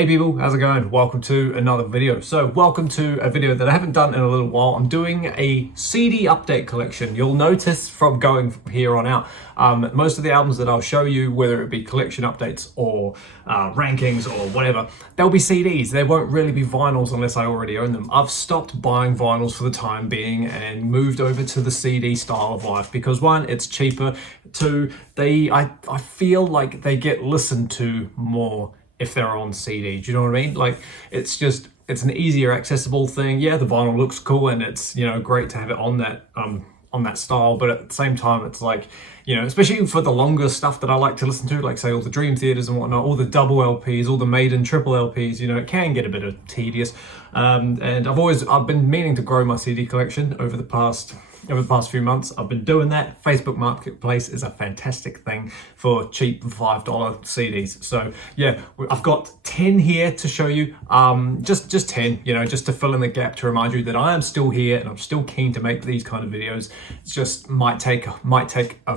Hey people, how's it going? Welcome to another video. So welcome to a video that I haven't done in a little while. I'm doing a CD update collection. You'll notice from going from here on out, most of the albums that I'll show you, whether it be collection updates or rankings or whatever, they'll be CDs. They won't really be vinyls unless I already own them. I've stopped buying vinyls for the time being and moved over to the CD style of life because one, it's cheaper. Two, I feel like they get listened to more if they're on CD. Do you know what I mean? Like, it's an easier accessible thing. Yeah, the vinyl looks cool and it's, great to have it on that style, but at the same time it's like, especially for the longer stuff that I like to listen to, like say all the Dream Theaters and whatnot, all the double LPs, all the Maiden triple LPs, it can get a bit of tedious. And I've been meaning to grow my CD collection over the past few months. I've been doing that. Facebook Marketplace is a fantastic thing for cheap $5 CDs. So yeah, I've got 10 here to show you. Just 10, just to fill in the gap, to remind you that I am still here and I'm still keen to make these kind of videos. It's just might take a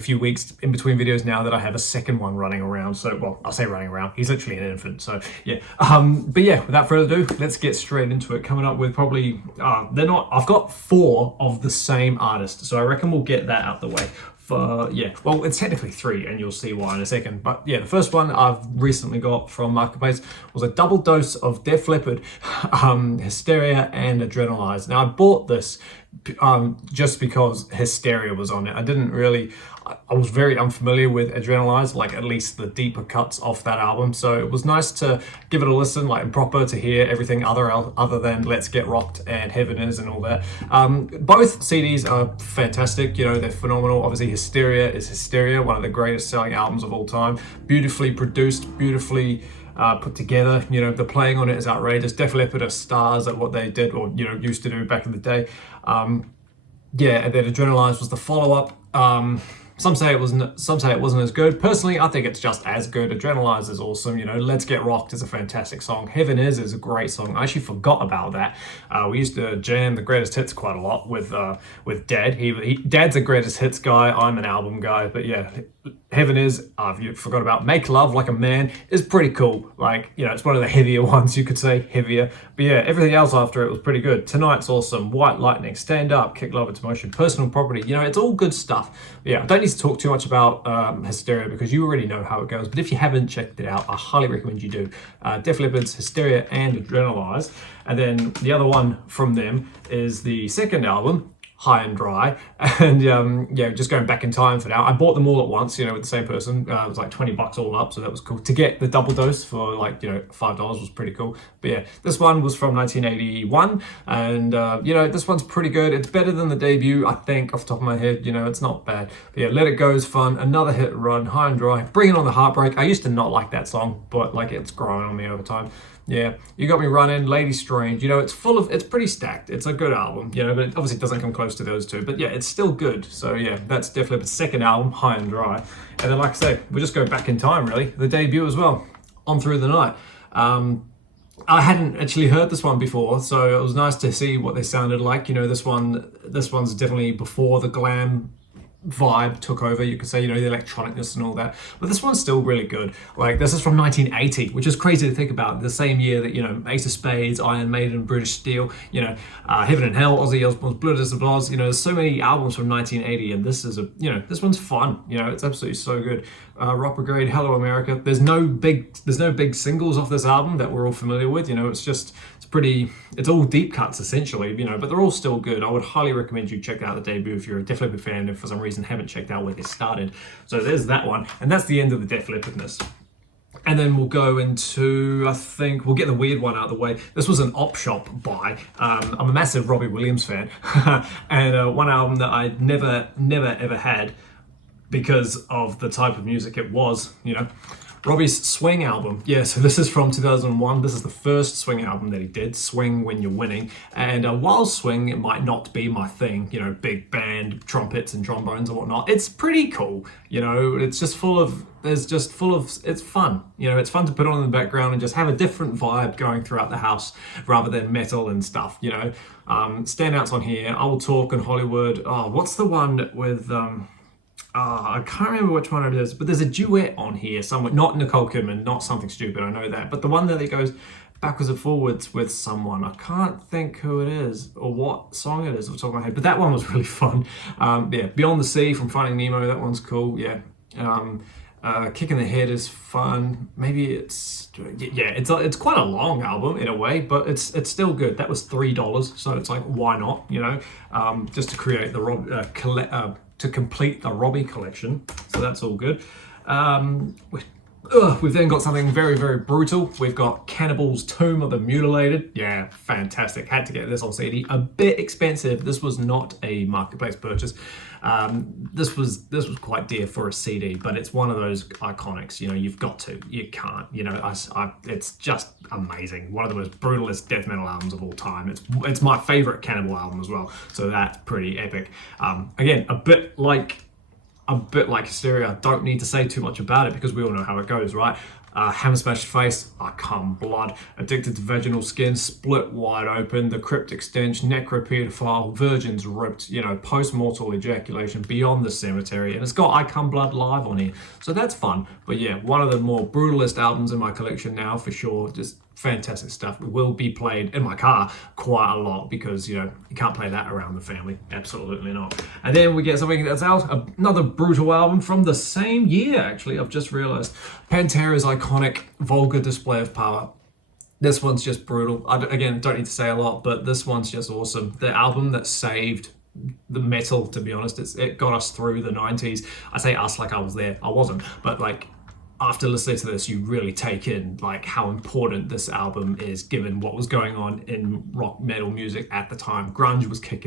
few weeks in between videos now that I have a second one running around. So, well, I'll say running around. He's literally an infant. So, yeah. But yeah, without further ado, let's get straight into it. Coming up with probably, I've got 4 of the same artist. So I reckon we'll get that out the way. Well, it's technically 3 and you'll see why in a second. But yeah, the first one I've recently got from Marketplace was a double dose of Def Leppard, Hysteria and Adrenalize. Now I bought this just because Hysteria was on it. I was very unfamiliar with Adrenalize, like at least the deeper cuts off that album. So it was nice to give it a listen, like proper, to hear everything other than Let's Get Rocked and Heaven Is and all that. Both CDs are fantastic, they're phenomenal. Obviously Hysteria is Hysteria, one of the greatest selling albums of all time. Beautifully produced, beautifully put together. The playing on it is outrageous. Def Leppard are stars at what they did, or used to do back in the day. And then Adrenalize was the follow-up. Some say it wasn't as good. Personally, I think it's just as good. Adrenalize is awesome. Let's Get Rocked is a fantastic song. Heaven Is a great song. I actually forgot about that. We used to jam the greatest hits quite a lot with Dad. Dad's a greatest hits guy. I'm an album guy. But yeah, Heaven Is, you forgot about Make Love Like a Man, is pretty cool. Like, it's one of the heavier ones, you could say, heavier. But yeah, everything else after it was pretty good. Tonight's awesome. White Lightning, Stand Up, Kick Love Into Motion, Personal Property. It's all good stuff. But yeah, I don't need to talk too much about Hysteria because you already know how it goes. But if you haven't checked it out, I highly recommend you do. Def Leppard's Hysteria and Adrenalize. And then the other one from them is the second album, High and Dry, and just going back in time for now. I bought them all at once, with the same person. It was like $20 all up, so that was cool. To get the double dose for like, $5 was pretty cool. But yeah, this one was from 1981, and this one's pretty good. It's better than the debut, I think, off the top of my head. It's not bad. But yeah, Let It Go is fun. Another hit and run. High and Dry. Bringing On the Heartbreak. I used to not like that song, but like it's growing on me over time. Yeah, You Got Me Running, Lady Strange, it's pretty stacked. It's a good album, but it obviously doesn't come close to those two. But yeah, it's still good. So yeah, that's Def Leppard's second album, High and Dry. And then, like I say, we'll just go back in time, really. The debut as well, On Through the Night. I hadn't actually heard this one before, so it was nice to see what they sounded like. This one's definitely before the glam vibe took over, you could say, the electronicness and all that. But this one's still really good. Like, this is from 1980, which is crazy to think about. The same year that, Ace of Spades, Iron Maiden, British Steel, Heaven and Hell, Ozzy Osbourne's Blood is the Blood. There's so many albums from 1980, and this is this one's fun. It's absolutely so good. Rock Brigade, Hello America. There's no big singles off this album that we're all familiar with. It's all deep cuts essentially, but they're all still good. I would highly recommend you check out the debut if you're a Def Leppard fan, if for some reason haven't checked out where they started. So there's that one, and that's the end of the Def Leppardness. And then we'll go into, I think, we'll get the weird one out of the way. This was an op shop buy. I'm a massive Robbie Williams fan, and one album that I never ever had because of the type of music it was, Robbie's Swing album. Yeah, so this is from 2001. This is the first Swing album that he did, Swing When You're Winning. And while Swing, it might not be my thing, big band, trumpets and trombones and whatnot, it's pretty cool. It's just full of, it's fun. It's fun to put on in the background and just have a different vibe going throughout the house rather than metal and stuff, Standouts on here, I Will Talk in Hollywood. Oh, what's the one with, I can't remember which one it is, but there's a duet on here somewhere. Not Nicole Kidman, not Something Stupid, I know that. But the one that he goes backwards and forwards with someone. I can't think who it is or what song it is off the top of my head, but that one was really fun. Yeah, Beyond the Sea from Finding Nemo, that one's cool. Yeah. Kick in the Head is fun. Maybe it's it's quite a long album in a way, but it's still good. That was $3, so it's like, why not? You know, just to create the to complete the Robbie collection. So that's all good. We've then got something very, very brutal. We've got Cannibal's Tomb of the Mutilated. Yeah, fantastic. Had to get this on CD. A bit expensive. This was not a marketplace purchase. This was quite dear for a CD, but it's one of those iconics. You know, you can't. You know, it's just amazing. One of the most brutalist death metal albums of all time. It's my favorite Cannibal album as well. So that's pretty epic. Again, a bit like Hysteria. Don't need to say too much about it because we all know how it goes, right? Hammer Smashed Face, I Come Blood, Addicted to Vaginal Skin, Split Wide Open, The Cryptic Stench, Necropedophile, Virgins Ripped, you know, Post-Mortal Ejaculation, Beyond the Cemetery, and it's got I Come Blood live on here. So that's fun. But yeah, one of the more brutalist albums in my collection now, for sure. Just fantastic stuff. It will be played in my car quite a lot because, you know, you can't play that around the family. Absolutely not. And then we get something that's out, another brutal album from the same year, actually. I've just realized. Pantera's iconic Vulgar Display of Power. This one's just brutal. Again, don't need to say a lot, but this one's just awesome. The album that saved the metal, to be honest. It got us through the 90s. I say us like I was there. I wasn't, but like, after listening to this, you really take in like how important this album is given what was going on in rock metal music at the time. Grunge was kicked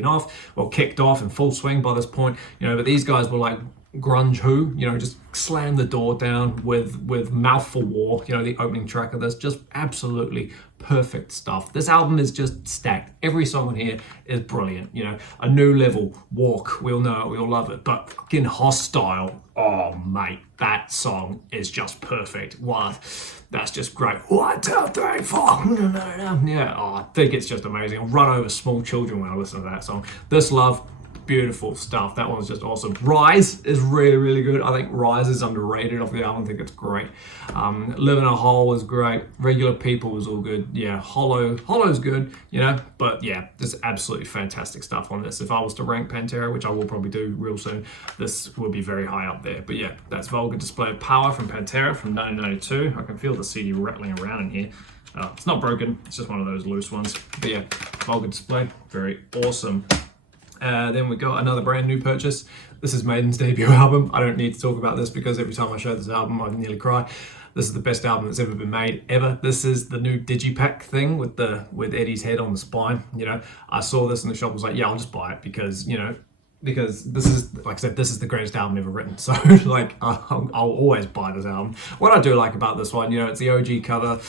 off in full swing by this point, you know, but these guys were like, grunge who, you know, just slam the door down with Mouth for War, you know, the opening track of this, just absolutely perfect stuff. This album is just stacked. Every song on here is brilliant, you know. A New Level, Walk, we all know it, we all love it, but fucking Hostile, oh mate, that song is just perfect. What? That's just great. 1, 2, 3, 4. Yeah, oh, I think it's just amazing. I run over small children when I listen to that song. This Love, beautiful stuff. That one's just awesome. Rise is really, really good. I think Rise is underrated off the album. I think it's great. Live in a Hole is great. Regular People is all good. Yeah, Hollow's good, you know, but yeah, there's absolutely fantastic stuff on this. If I was to rank Pantera, which I will probably do real soon, this will be very high up there. But yeah, that's Vulgar Display of Power from Pantera from 1992. I can feel the CD rattling around in here. It's not broken, it's just one of those loose ones. But yeah, Vulgar Display, very awesome. Then we got another brand new purchase. This is Maiden's debut album. I don't need to talk about this because every time I show this album, I nearly cry. This is the best album that's ever been made, ever. This is the new Digipack thing with Eddie's head on the spine. You know, I saw this in the shop, I was like, yeah, I'll just buy it because, you know, because this is, like I said, this is the greatest album ever written. So like, I'll always buy this album. What I do like about this one, you know, it's the OG cover.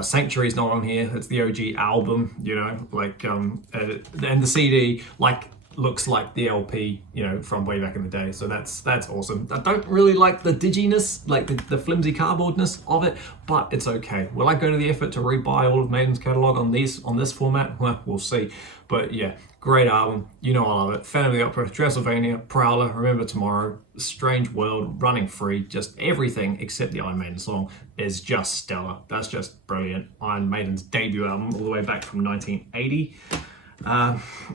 Sanctuary's not on here. It's the OG album, you know, like, and the CD, like, looks like the LP, you know, from way back in the day. So that's awesome. I don't really like the diginess, like the flimsy cardboardness of it, but it's okay. Will I go to the effort to rebuy all of Maiden's catalog on this format? Well, we'll see. But yeah, great album. You know I love it. Phantom of the Opera, Transylvania, Prowler, Remember Tomorrow, Strange World, Running Free, just everything except the Iron Maiden song is just stellar. That's just brilliant. Iron Maiden's debut album all the way back from 1980.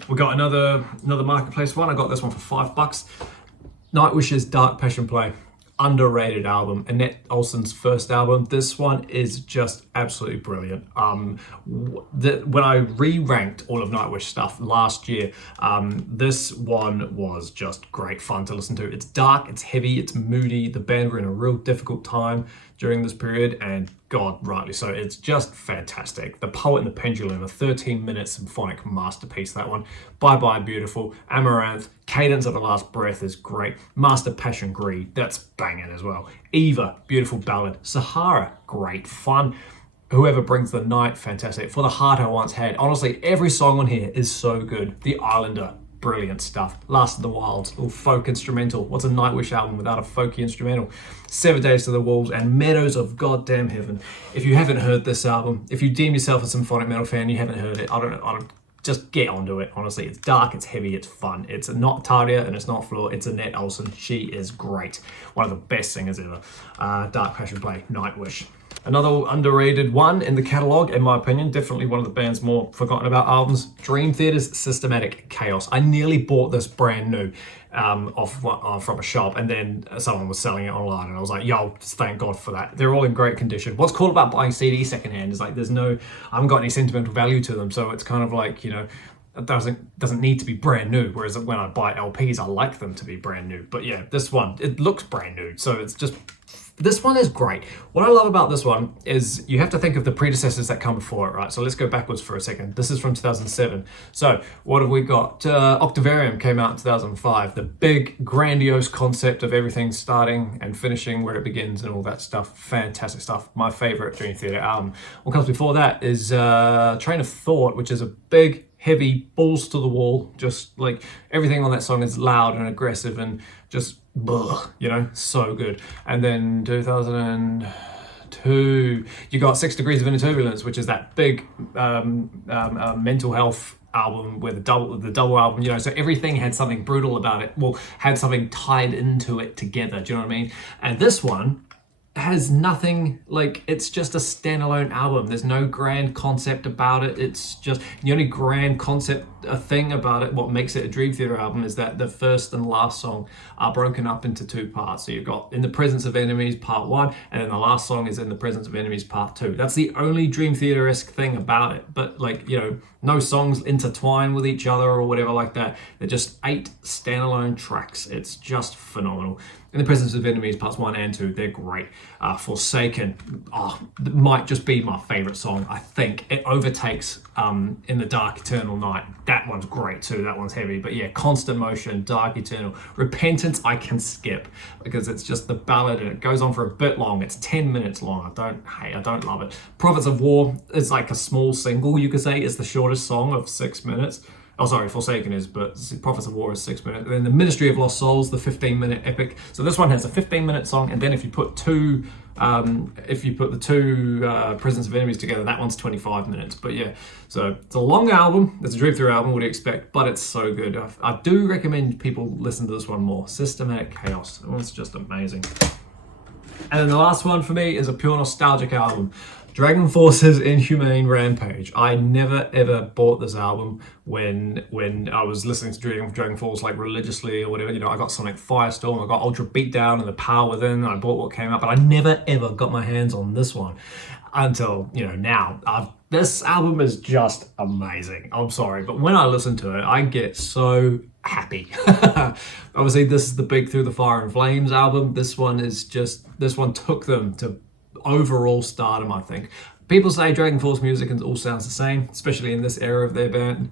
We got another marketplace one. I got this one for $5. Nightwish's Dark Passion Play. Underrated album. Annette Olsen's first album. This one is just absolutely brilliant. When I re-ranked all of Nightwish stuff last year, this one was just great fun to listen to. It's dark, it's heavy, it's moody. The band were in a real difficult time during this period, and God, rightly so. It's just fantastic. The Poet and the Pendulum, a 13-minute symphonic masterpiece, that one. Bye Bye Beautiful, Amaranth, Cadence of the Last Breath is great. Master Passion Greed, that's banging as well. Eva, beautiful ballad. Sahara, great fun. Whoever Brings the Night, fantastic. For the Heart I Once Had. Honestly, every song on here is so good. The Islander, brilliant stuff. Last of the Wilds, all folk instrumental. What's a Nightwish album without a folky instrumental? 7 Days to the Wolves and Meadows of Goddamn Heaven. If you haven't heard this album, if you deem yourself a symphonic metal fan, you haven't heard it, I don't know. just get onto it. Honestly, it's dark, it's heavy, it's fun. It's not Tadia and it's not Flor, it's Annette Olsen. She is great. One of the best singers ever. Dark Passion Play, Nightwish. Another underrated one in the catalogue, in my opinion, definitely one of the band's more forgotten about albums, Dream Theater's Systematic Chaos. I nearly bought this brand new from a shop, and then someone was selling it online, and I was like, yo, thank God for that. They're all in great condition. What's cool about buying CDs secondhand is like I haven't got any sentimental value to them, so it's kind of like, you know, it doesn't need to be brand new, whereas when I buy LPs, I like them to be brand new. But yeah, this one, it looks brand new, so it's just, this one is great. What I love about this one is you have to think of the predecessors that come before it, right? So let's go backwards for a second. This is from 2007. So what have we got? Octavarium came out in 2005. The big, grandiose concept of everything starting and finishing where it begins and all that stuff. Fantastic stuff. My favorite Dream Theater album. What comes before that is Train of Thought, which is a big, heavy, balls to the wall. Just like everything on that song is loud and aggressive and just, you know, so good. And then 2002, you got 6 Degrees of Inner Turbulence, which is that big mental health album with the double album, you know, so everything had something brutal about it. Well, had something tied into it together. Do you know what I mean? And this one has nothing, like, it's just a standalone album. There's no grand concept about it. It's just the only grand concept thing about it, what makes it a Dream Theater album, is that the first and last song are broken up into 2 parts. So you've got In the Presence of Enemies part 1, and then the last song is In the Presence of Enemies part 2. That's the only Dream Theater-esque thing about it. But like, you know, no songs intertwine with each other or whatever like that. They're just 8 standalone tracks. It's just phenomenal. In the Presence of Enemies parts 1 and 2, they're great. Forsaken, might just be my favorite song. I think it overtakes In the Dark Eternal Night. That one's great too. That one's heavy. But yeah, Constant Motion, Dark Eternal, Repentance I can skip because it's just the ballad and it goes on for a bit long. It's 10 minutes long. I don't love it. Prophets of War is like a small single, you could say. It's the shortest song of 6 minutes. Oh, sorry, Forsaken is, but Prophets of War is 6 minutes. And then the Ministry of Lost Souls, the 15-minute epic. So this one has a 15-minute song, and then if you put the 2 Presence of Enemies together, that one's 25 minutes. But yeah, so it's a long album. It's a Dream Theater album, what do you expect? But it's so good. I do recommend people listen to this one more. Systematic Chaos. It's just amazing. And then the last one for me is a pure nostalgic album. Dragon Force's Inhumane Rampage. I never ever bought this album when I was listening to Dragon Force like religiously or whatever. You know, I got Sonic Firestorm, I got Ultra Beatdown and The Power Within, and I bought what came out, but I never ever got my hands on this one until, you know, now. This album is just amazing. I'm sorry, but when I listen to it, I get so happy. Obviously, this is the big Through the Fire and Flames album. This one took them to overall stardom, I think. People say Dragon Force music all sounds the same, especially in this era of their band.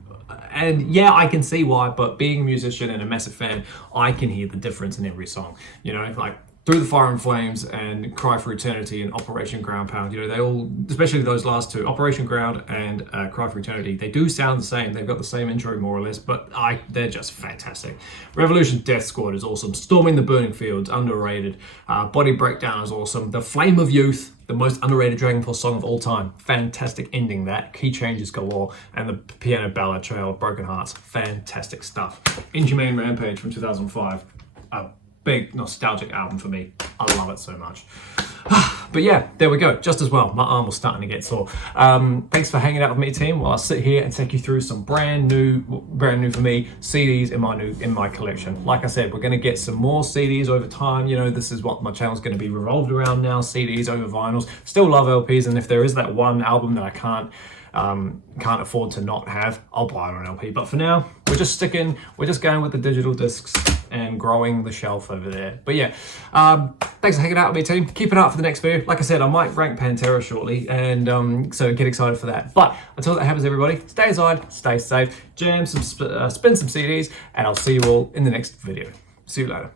And yeah, I can see why, but being a musician and a massive fan, I can hear the difference in every song. You know, like Through the Fire and Flames and Cry for Eternity and Operation Ground Pound, you know, they all, especially those last two, Operation Ground and Cry for Eternity, they do sound the same. They've got the same intro more or less, but they're just fantastic. Revolution Death Squad is awesome. Storming the Burning Fields, underrated. Body Breakdown is awesome. The Flame of Youth, the most underrated Dragon Force song of all time. Fantastic ending that. Key changes galore. And the piano ballad Trail of Broken Hearts. Fantastic stuff. Inhumane Rampage from 2005. A big nostalgic album for me. I love it so much. But yeah, there we go. Just as well. My arm was starting to get sore. Thanks for hanging out with me, team, while I sit here and take you through some brand new for me, CDs in my collection. Like I said, we're going to get some more CDs over time. You know, this is what my channel's going to be revolved around now, CDs over vinyls. Still love LPs, and if there is that one album that I can't afford to not have, I'll buy it on LP. But for now, we're just going with the digital discs and growing the shelf over there. But yeah, thanks for hanging out with me, team. Keep an eye out for the next video. Like I said, I might rank Pantera shortly, and so get excited for that. But until that happens, everybody, stay inside, stay safe, spin some CDs, and I'll see you all in the next video. See you later.